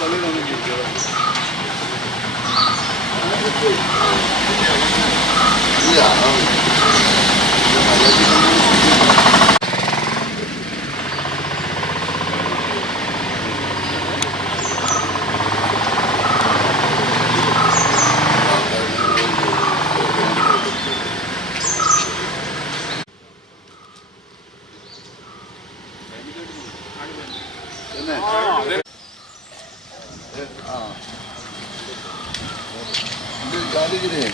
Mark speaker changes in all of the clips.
Speaker 1: Valeu, Yeah. Hadi gidelim.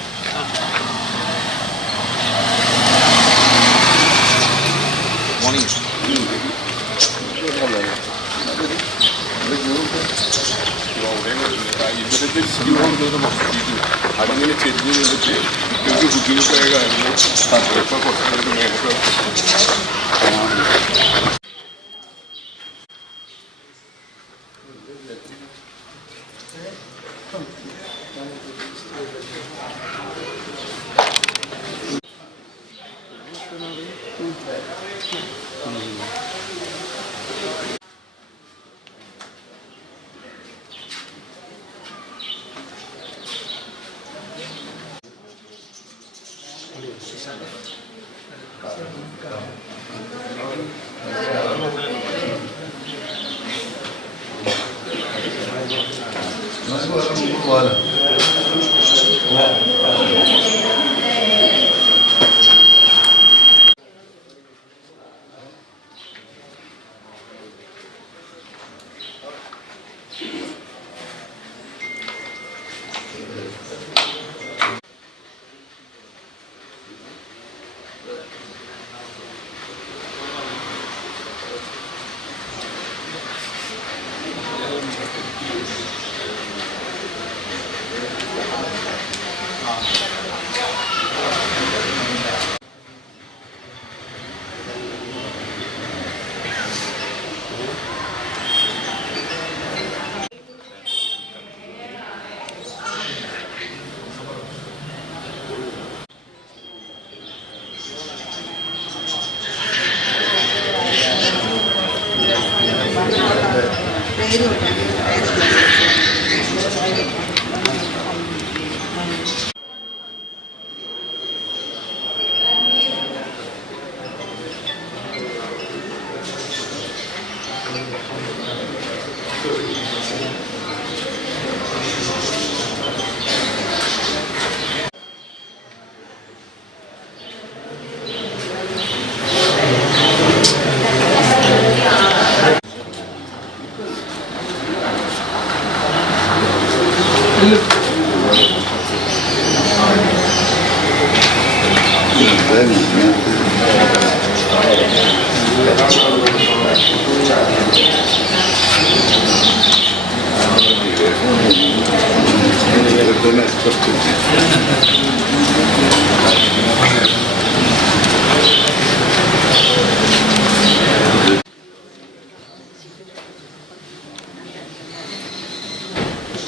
Speaker 1: Nós moramos embora.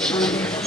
Speaker 1: Thank you.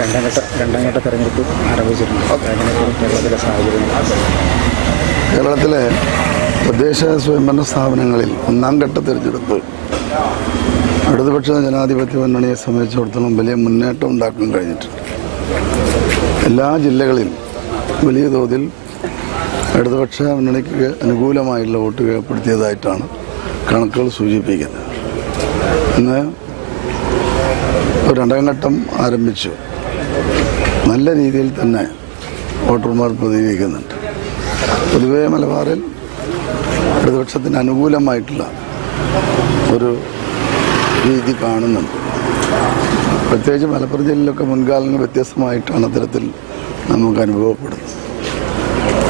Speaker 1: രണ്ടാം ഘട്ട. രണ്ടാം ഘട്ട തെരഞ്ഞെടുപ്പ് ആരംഭിച്ചിട്ടുണ്ട്. കേരളത്തിലെ സാഹചര്യങ്ങൾ.
Speaker 2: കേരളത്തിലെ തദ്ദേശ സ്വയംഭരണ സ്ഥാപനങ്ങളിൽ ഒന്നാം ഘട്ട തിരഞ്ഞെടുപ്പ് ഇടതുപക്ഷ ജനാധിപത്യ മുന്നണിയെ സംബന്ധിച്ചിടത്തോളം വലിയ മുന്നേറ്റം ഉണ്ടാക്കാൻ കഴിഞ്ഞിട്ടുണ്ട്. എല്ലാ ജില്ലകളിൽ വലിയ തോതിൽ ഇടതുപക്ഷ മുന്നണിക്ക് അനുകൂലമായുള്ള വോട്ട് രേഖപ്പെടുത്തിയതായിട്ടാണ് കണക്കുകൾ സൂചിപ്പിക്കുന്നത്. ഇന്ന് രണ്ടാം ഘട്ടം ആരംഭിച്ചു. നല്ല രീതിയിൽ തന്നെ വോട്ടർമാർ പ്രതികരിക്കുന്നുണ്ട്. പൊതുവെ മലബാറിൽ പ്രതിപക്ഷത്തിന് അനുകൂലമായിട്ടുള്ള ഒരു രീതി കാണുന്നുണ്ട്. പ്രത്യേകിച്ച് മലപ്പുറം ജില്ലയിലൊക്കെ മുൻകാലങ്ങൾ വ്യത്യസ്തമായിട്ടാണ് അത്തരത്തിൽ നമുക്ക് അനുഭവപ്പെടുന്നത്.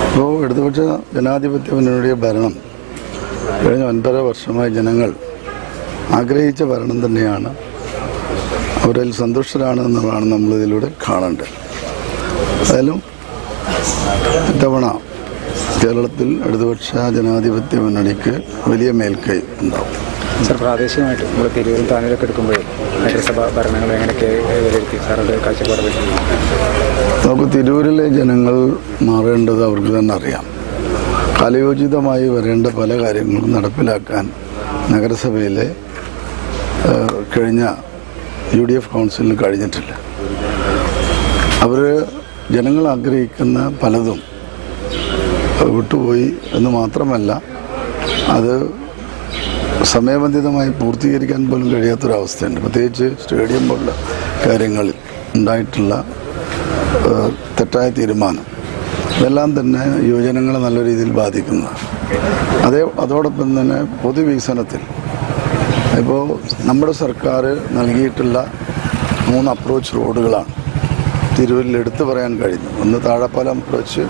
Speaker 2: അപ്പോൾ ഇടതുപക്ഷ ജനാധിപത്യ മുന്നണിയുടെ ഭരണം കഴിഞ്ഞ ഒൻപത് വർഷമായി ജനങ്ങൾ ആഗ്രഹിച്ച ഭരണം തന്നെയാണ്. അവരിൽ സന്തുഷ്ടരാണ് എന്നുള്ളതാണ് നമ്മളിതിലൂടെ കാണേണ്ടത് ഏതായാലും ഇത്തവണ കേരളത്തിൽ ഇടതുപക്ഷ ജനാധിപത്യ മുന്നണിക്ക് വലിയ മേൽക്കൈ ഉണ്ടാവും.
Speaker 1: സർ പ്രാദേശികമായിട്ട് നമ്മൾ തിരുവനന്തപുരം താനൂരൊക്കെ എടുക്കുമ്പോഴേ നഗരസഭ ഭരണങ്ങൾ എങ്ങനെയൊക്കെ വിലയിരുത്തി സാറിന്റെ കാഴ്ചപ്പാട്
Speaker 2: നമുക്ക് തിരൂരിലെ ജനങ്ങൾ മാറേണ്ടത് അവർക്ക് തന്നെ അറിയാം. കാലയോചിതമായി വരേണ്ട പല കാര്യങ്ങളും നടപ്പിലാക്കാൻ നഗരസഭയിലെ കഴിഞ്ഞ യു ഡി എഫ് കൗൺസിലിന് കഴിഞ്ഞിട്ടില്ല. അവർ ജനങ്ങൾ ആഗ്രഹിക്കുന്ന പലതും വിട്ടുപോയി എന്ന് മാത്രമല്ല അത് സമയബന്ധിതമായി പൂർത്തീകരിക്കാൻ പോലും കഴിയാത്തൊരവസ്ഥയുണ്ട്. പ്രത്യേകിച്ച് സ്റ്റേഡിയം പോലുള്ള കാര്യങ്ങളിൽ ഉണ്ടായിട്ടുള്ള തെറ്റായ തീരുമാനം ഇതെല്ലാം തന്നെ യുവജനങ്ങളെ നല്ല രീതിയിൽ ബാധിക്കുന്നതാണ്. അതേ അതോടൊപ്പം തന്നെ പൊതുവികസനത്തിൽ ഇപ്പോൾ നമ്മുടെ സർക്കാർ നൽകിയിട്ടുള്ള മൂന്ന് അപ്രോച്ച് റോഡുകളാണ്. തിരൂരിൽ എടുത്തു പറയാൻ കഴിഞ്ഞു. ഒന്ന് താഴെപ്പാലം അപ്രോച്ച്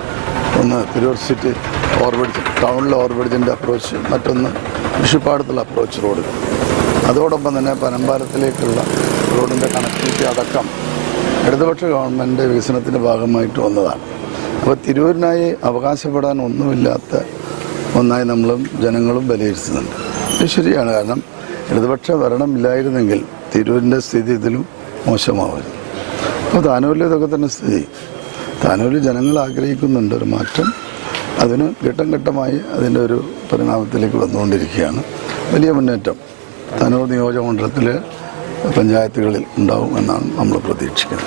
Speaker 2: ഒന്ന് തിരൂർ സിറ്റി ഓവർബ്രിഡ്ജ് ടൗണിലെ ഓവർബ്രിഡ്ജിന്റെ അപ്രോച്ച് മറ്റൊന്ന് കൃഷിപ്പാടത്തുള്ള അപ്രോച്ച് റോഡ് അതോടൊപ്പം തന്നെ പനമ്പാലത്തിലേക്കുള്ള റോഡിന്റെ കണക്ടിവിറ്റി അടക്കം ഇടതുപക്ഷ ഗവൺമെന്റ് വികസനത്തിന്റെ ഭാഗമായിട്ട് വന്നതാണ്. അപ്പോൾ തിരൂരിനായി അവകാശപ്പെടാൻ ഒന്നുമില്ലാത്ത ഒന്നായി നമ്മളും ജനങ്ങളും വിലയിരുത്തുന്നുണ്ട്. ഇത് ശരിയാണ്. കാരണം ഇടതുപക്ഷ ഭരണമില്ലായിരുന്നെങ്കിൽ തിരൂരിന്റെ സ്ഥിതി ഇതിലും മോശമാവരുന്നു അപ്പോൾ താനൂരിൽ ഇതൊക്കെ തന്നെ സ്ഥിതി. താനൂരിൽ ജനങ്ങൾ ആഗ്രഹിക്കുന്നുണ്ട് ഒരു മാറ്റം. അതിന് ഘട്ടം ഘട്ടമായി അതിന്റെ ഒരു പരിണാമത്തിലേക്ക് വന്നുകൊണ്ടിരിക്കുകയാണ്. വലിയ മുന്നേറ്റം. താനൂർ നിയോജകമണ്ഡലത്തിലെ പഞ്ചായത്തുകളിൽ ഉണ്ടാവും എന്നാണ് നമ്മൾ പ്രതീക്ഷിക്കുന്നത്.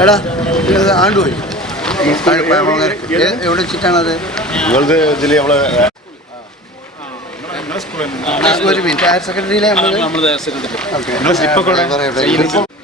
Speaker 3: എടാ ഇത് ആണ്ടുപോയി എവിടെ വെച്ചിട്ടാണത്
Speaker 4: നിങ്ങളുടെ ഇതിൽ നമ്മളെ
Speaker 3: ഒരു മിനിറ്റ് ഹയർ സെക്കൻഡറിയിലെ നമ്മൾ
Speaker 5: അതിലൊന്നുണ്ടാവില്ല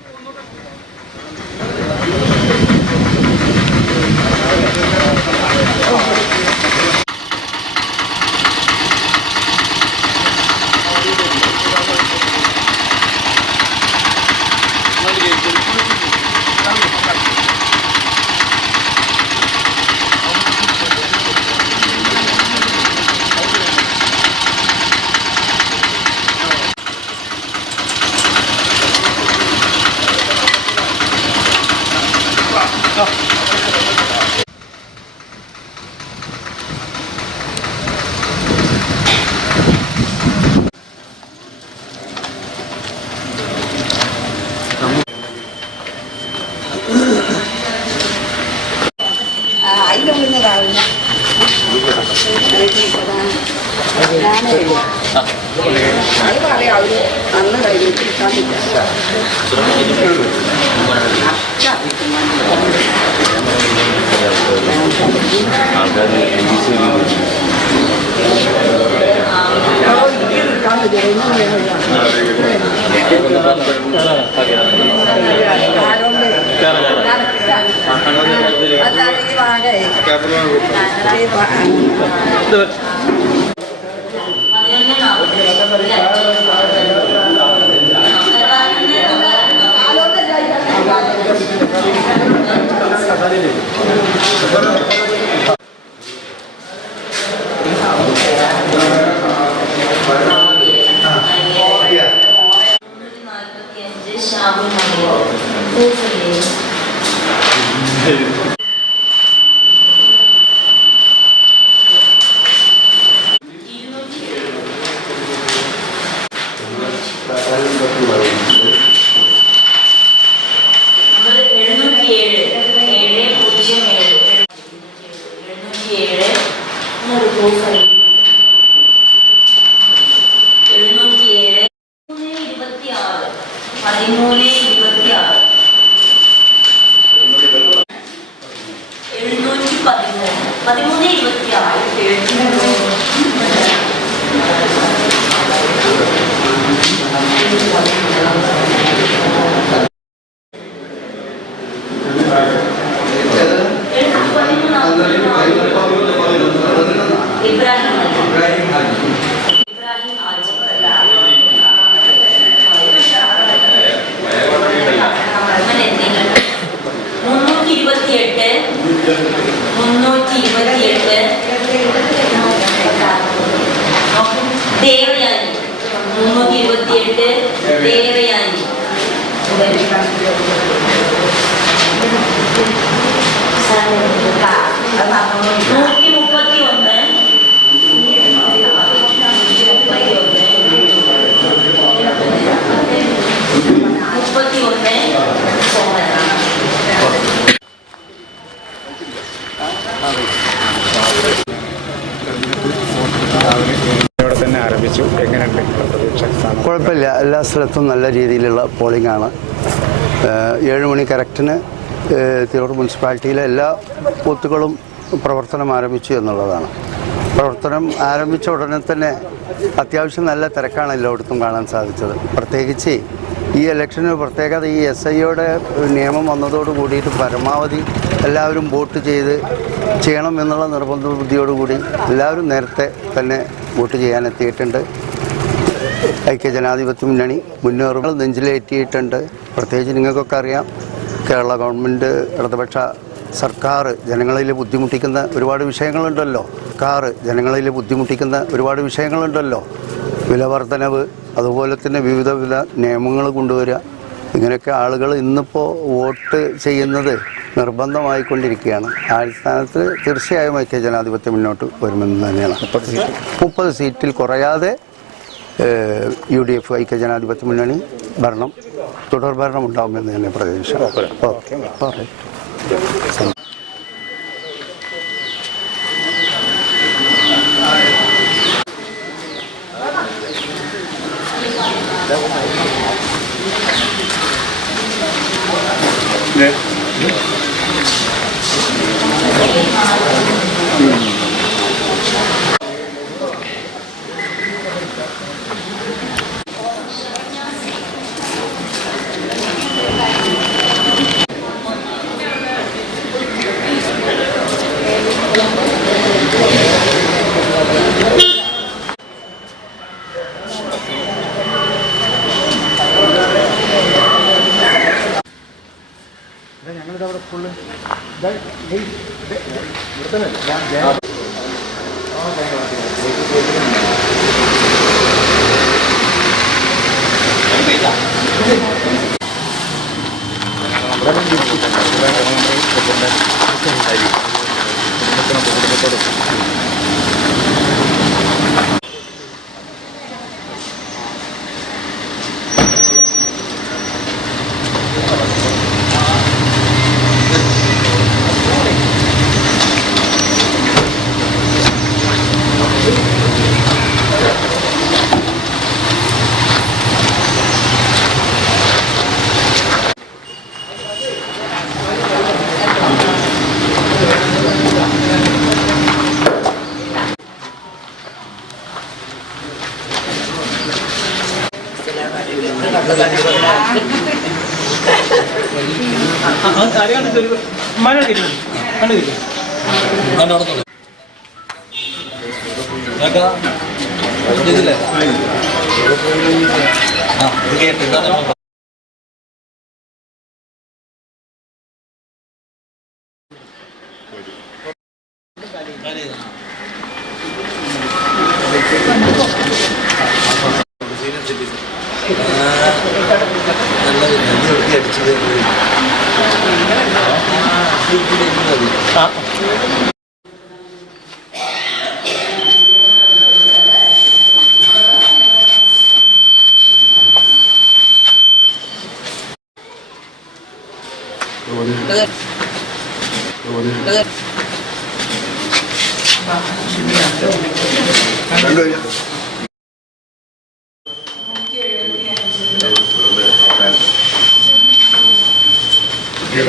Speaker 5: ഞാനേ അത് പറയാം അവര് അന്ന് കഴിഞ്ഞിട്ട് കിട്ടാനില്ല ആരോണ്ട് അതാണ് ഈ
Speaker 6: കുഴപ്പമില്ല. എല്ലാ സ്ഥലത്തും നല്ല രീതിയിലുള്ള പോളിംഗ് ആണ്. ഏഴ് മണി കറക്റ്റിന് തിരൂർ മുനിസിപ്പാലിറ്റിയിലെ എല്ലാ ബൂത്തുകളും പ്രവർത്തനം ആരംഭിച്ചു എന്നുള്ളതാണ്. പ്രവർത്തനം ആരംഭിച്ച ഉടനെ തന്നെ അത്യാവശ്യം നല്ല തിരക്കാണ് എല്ലായിടത്തും കാണാൻ സാധിച്ചത്. പ്രത്യേകിച്ച് ഈ ഇലക്ഷന് പ്രത്യേകത ഈ എസ് ഐയുടെ നിയമം വന്നതോട് കൂടിയിട്ട് പരമാവധി എല്ലാവരും വോട്ട് ചെയ്ത് ചെയ്യണം എന്നുള്ള നിർബന്ധ ബുദ്ധിയോടുകൂടി എല്ലാവരും നേരത്തെ തന്നെ വോട്ട് ചെയ്യാൻ എത്തിയിട്ടുണ്ട് ഐക്യജനാധിപത്യ മുന്നണി മുന്നേറുകൾ നെഞ്ചിലേറ്റിയിട്ടുണ്ട് പ്രത്യേകിച്ച് നിങ്ങൾക്കൊക്കെ അറിയാം കേരള ഗവൺമെന്റ് ഇടതുപക്ഷ സർക്കാർ ജനങ്ങളിൽ ബുദ്ധിമുട്ടിക്കുന്ന ഒരുപാട് വിഷയങ്ങളുണ്ടല്ലോ. സർക്കാർ ജനങ്ങളിൽ ബുദ്ധിമുട്ടിക്കുന്ന ഒരുപാട് വിഷയങ്ങളുണ്ടല്ലോ. വില വർധനവ് അതുപോലെ തന്നെ വിവിധ വില നിയമങ്ങൾ കൊണ്ടുവരിക. ഇങ്ങനെയൊക്കെ ആളുകൾ ഇന്നിപ്പോൾ വോട്ട് ചെയ്യുന്നത് നിർബന്ധമായിക്കൊണ്ടിരിക്കുകയാണ്. ആ അടിസ്ഥാനത്തിൽ തീർച്ചയായും ഐക്യ ജനാധിപത്യം മുന്നോട്ട് വരുമെന്ന് തന്നെയാണ്. മുപ്പത് സീറ്റിൽ കുറയാതെ യു ഡി എഫ് ഐക്യ ജനാധിപത്യ മുന്നണി ഭരണം തുടർ ഭരണം ഉണ്ടാകുമെന്ന് തന്നെ പ്രതീക്ഷ. Yeah. Iya. സീനിയർ സിറ്റിസൺ നല്ല നല്ല വൃത്തി അടിച്ചത് ആ. ഓക്കെ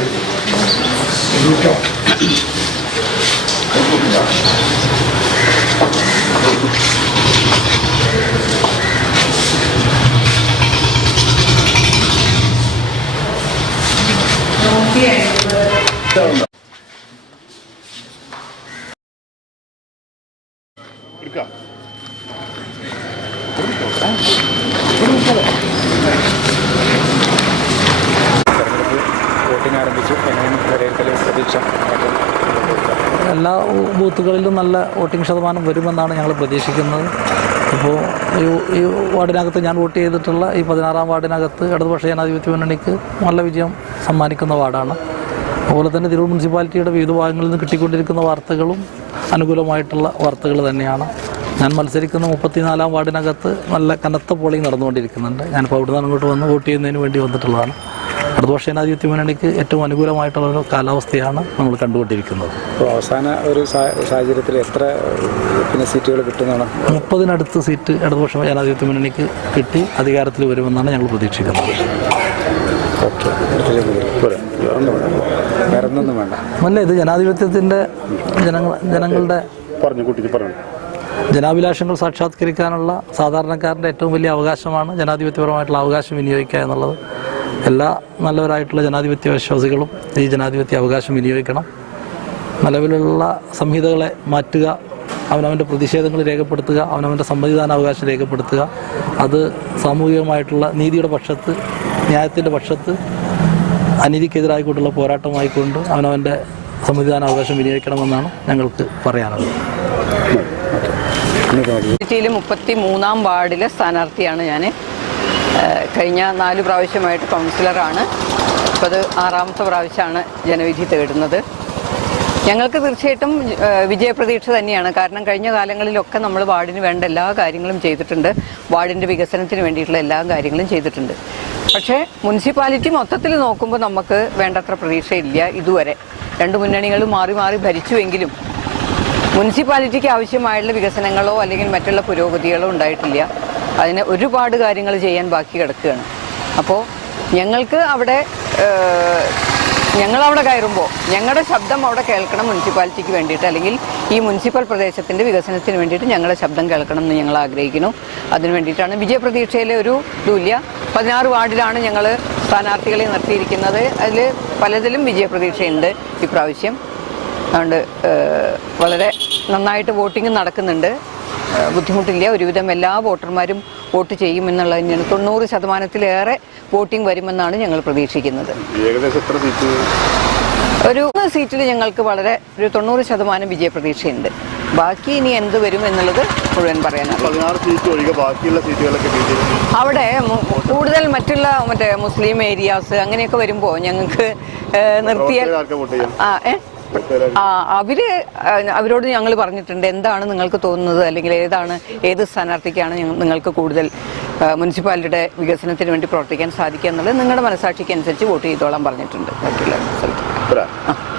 Speaker 1: തെരഞ്ഞെടുപ്പ് വോട്ടിംഗ് ആരംഭിച്ചു എങ്ങനെയാണ് വിലയിരുത്തൽ പ്രതീക്ഷ
Speaker 7: എല്ലാ ബൂത്തുകളിലും നല്ല വോട്ടിംഗ് ശതമാനം വരുമെന്നാണ് ഞങ്ങൾ പ്രതീക്ഷിക്കുന്നത്. അപ്പോൾ ഈ വാർഡിനകത്ത് ഞാൻ വോട്ട് ചെയ്തിട്ടുള്ള ഈ പതിനാറാം വാർഡിനകത്ത് ഇടതുപക്ഷ ജനാധിപത്യ മുന്നണിക്ക് നല്ല വിജയം സമ്മാനിക്കുന്ന വാർഡാണ്. അതുപോലെ തന്നെ തിരൂർ മുനിസിപ്പാലിറ്റിയുടെ വിവിധ ഭാഗങ്ങളിൽ നിന്ന് കിട്ടിക്കൊണ്ടിരിക്കുന്ന വാർത്തകളും അനുകൂലമായിട്ടുള്ള വാർത്തകൾ തന്നെയാണ്. ഞാൻ മത്സരിക്കുന്ന മുപ്പത്തിനാലാം വാർഡിനകത്ത് നല്ല കനത്ത പോളിംഗ് നടന്നുകൊണ്ടിരിക്കുന്നുണ്ട്. ഞാനിപ്പോൾ അവിടുന്ന് അങ്ങോട്ട് വന്ന് വോട്ട് ചെയ്യുന്നതിന് വേണ്ടി വന്നിട്ടുള്ളതാണ്. ഇടതുപക്ഷ ജനാധിപത്യ മുന്നണിക്ക് ഏറ്റവും അനുകൂലമായിട്ടുള്ള ഒരു കാലാവസ്ഥയാണ് നമ്മൾ കണ്ടുകൊണ്ടിരിക്കുന്നത്.
Speaker 1: അവസാന ഒരു സാഹചര്യത്തിൽ എത്ര പിന്നെ സീറ്റുകൾ കിട്ടുന്നതാണ്?
Speaker 7: മുപ്പതിനടുത്ത് സീറ്റ് ഇടതുപക്ഷ ജനാധിപത്യ മുന്നണിക്ക് കിട്ടി അധികാരത്തിൽ വരുമെന്നാണ് ഞങ്ങൾ പ്രതീക്ഷിക്കുന്നത്. അല്ല ഇത് ജനാധിപത്യത്തിന്റെ ജനങ്ങൾ ജനങ്ങളുടെ
Speaker 4: പറഞ്ഞു കുട്ടിക്ക് പറഞ്ഞു.
Speaker 7: ജനാഭിലാഷങ്ങൾ സാക്ഷാത്കരിക്കാനുള്ള സാധാരണക്കാരന്റെ ഏറ്റവും വലിയ അവകാശമാണ് ജനാധിപത്യപരമായിട്ടുള്ള അവകാശം വിനിയോഗിക്കുക എന്നുള്ളത്. എല്ലാ നല്ലവരായിട്ടുള്ള ജനാധിപത്യ വിശ്വാസികളും ഈ ജനാധിപത്യ അവകാശം വിനിയോഗിക്കണം. നിലവിലുള്ള സംഹിതകളെ മാറ്റുക അവനവന്റെ പ്രതിഷേധങ്ങൾ രേഖപ്പെടുത്തുക അവനവന്റെ സമ്മതിദാനാവകാശം രേഖപ്പെടുത്തുക. അത് സാമൂഹികമായിട്ടുള്ള നീതിയുടെ പക്ഷത്ത് ന്യായത്തിന്റെ പക്ഷത്ത് അനീതിക്കെതിരായിക്കൊണ്ടുള്ള പോരാട്ടമായിക്കൊണ്ട് അവനവന്റെ സമ്മതിദാനാവകാശം വിനിയോഗിക്കണമെന്നാണ് ഞങ്ങൾക്ക് പറയാനുള്ളത്.
Speaker 8: സിറ്റിയിലെ മുപ്പത്തി മൂന്നാം വാർഡിലെ സ്ഥാനാർത്ഥിയാണ് ഞാൻ കഴിഞ്ഞ നാല് പ്രാവശ്യമായിട്ട് കൗൺസിലറാണ്. അപ്പോൾ അത് ആറാമത്തെ പ്രാവശ്യമാണ് ജനവിധി തേടുന്നത്. ഞങ്ങൾക്ക് തീർച്ചയായിട്ടും വിജയപ്രതീക്ഷ തന്നെയാണ്. കാരണം കഴിഞ്ഞ കാലങ്ങളിലൊക്കെ നമ്മൾ വാർഡിന് വേണ്ട എല്ലാ കാര്യങ്ങളും ചെയ്തിട്ടുണ്ട്. വാർഡിന്റെ വികസനത്തിന് വേണ്ടിയിട്ടുള്ള എല്ലാ കാര്യങ്ങളും ചെയ്തിട്ടുണ്ട്. പക്ഷേ മുനിസിപ്പാലിറ്റി മൊത്തത്തിൽ നോക്കുമ്പോൾ നമുക്ക് വേണ്ടത്ര പ്രതീക്ഷയില്ല ഇതുവരെ. രണ്ട് മുന്നണികളും മാറി മാറി ഭരിച്ചുവെങ്കിലും മുനിസിപ്പാലിറ്റിക്ക് ആവശ്യമായുള്ള വികസനങ്ങളോ അല്ലെങ്കിൽ മറ്റുള്ള പുരോഗതികളോ ഉണ്ടായിട്ടില്ല. അതിന് ഒരുപാട് കാര്യങ്ങൾ ചെയ്യാൻ ബാക്കി കിടക്കുകയാണ്. അപ്പോൾ ഞങ്ങൾക്ക് അവിടെ ഞങ്ങളവിടെ കയറുമ്പോൾ ഞങ്ങളുടെ ശബ്ദം അവിടെ കേൾക്കണം മുനിസിപ്പാലിറ്റിക്ക് വേണ്ടിയിട്ട് അല്ലെങ്കിൽ ഈ മുനിസിപ്പൽ പ്രദേശത്തിന്റെ വികസനത്തിന് വേണ്ടിയിട്ട് ഞങ്ങളുടെ ശബ്ദം കേൾക്കണം എന്ന് ഞങ്ങൾ ആഗ്രഹിക്കുന്നു. അതിന് വേണ്ടിയിട്ടാണ് വിജയപ്രതീക്ഷയിലെ ഒരു ഇതുമില്ല. പതിനാറ് വാർഡിലാണ് ഞങ്ങൾ സ്ഥാനാർത്ഥികളെ നിർത്തിയിരിക്കുന്നത്. അതിൽ പലതിലും വിജയപ്രതീക്ഷയുണ്ട് ഇപ്രാവശ്യം. അതുകൊണ്ട് വളരെ നന്നായിട്ട് വോട്ടിംഗ് നടക്കുന്നുണ്ട്. ബുദ്ധിമുട്ടില്ല. ഒരുവിധം എല്ലാ വോട്ടർമാരും വോട്ട് ചെയ്യും എന്നുള്ളത് തന്നെയാണ്. തൊണ്ണൂറ് ശതമാനത്തിലേറെ വോട്ടിംഗ് വരുമെന്നാണ് ഞങ്ങൾ പ്രതീക്ഷിക്കുന്നത്. ഒരു സീറ്റിൽ ഞങ്ങൾക്ക് വളരെ ഒരു തൊണ്ണൂറ് ശതമാനം വിജയപ്രതീക്ഷയുണ്ട്. ബാക്കി ഇനി എന്ത് വരും എന്നുള്ളത് മുഴുവൻ പറയാനാണ്.
Speaker 4: പതിനാറ് സീറ്റ് ഒഴികെ ബാക്കിയുള്ള സീറ്റുകളൊക്കെ ബി ജെ പി
Speaker 8: അവിടെ കൂടുതൽ മറ്റുള്ള മറ്റേ മുസ്ലിം ഏരിയാസ് അങ്ങനെയൊക്കെ വരുമ്പോൾ ഞങ്ങൾക്ക്
Speaker 4: നിർത്തിയാൽ
Speaker 8: ആ ഏഹ് അവർ അവരോട് ഞങ്ങൾ പറഞ്ഞിട്ടുണ്ട് എന്താണ് നിങ്ങൾക്ക് തോന്നുന്നത് അല്ലെങ്കിൽ ഏതാണ് ഏത് സ്ഥാനാർത്ഥിക്കാണ് നിങ്ങൾക്ക് കൂടുതൽ മുനിസിപ്പാലിറ്റിയുടെ വികസനത്തിന് വേണ്ടി പ്രവർത്തിക്കാൻ സാധിക്കുക എന്നുള്ളത് നിങ്ങളുടെ മനസാക്ഷിക്ക് അനുസരിച്ച് വോട്ട് ചെയ്തോളാൻ പറഞ്ഞിട്ടുണ്ട്. ബാക്കിയുള്ള സ്ഥലത്ത്.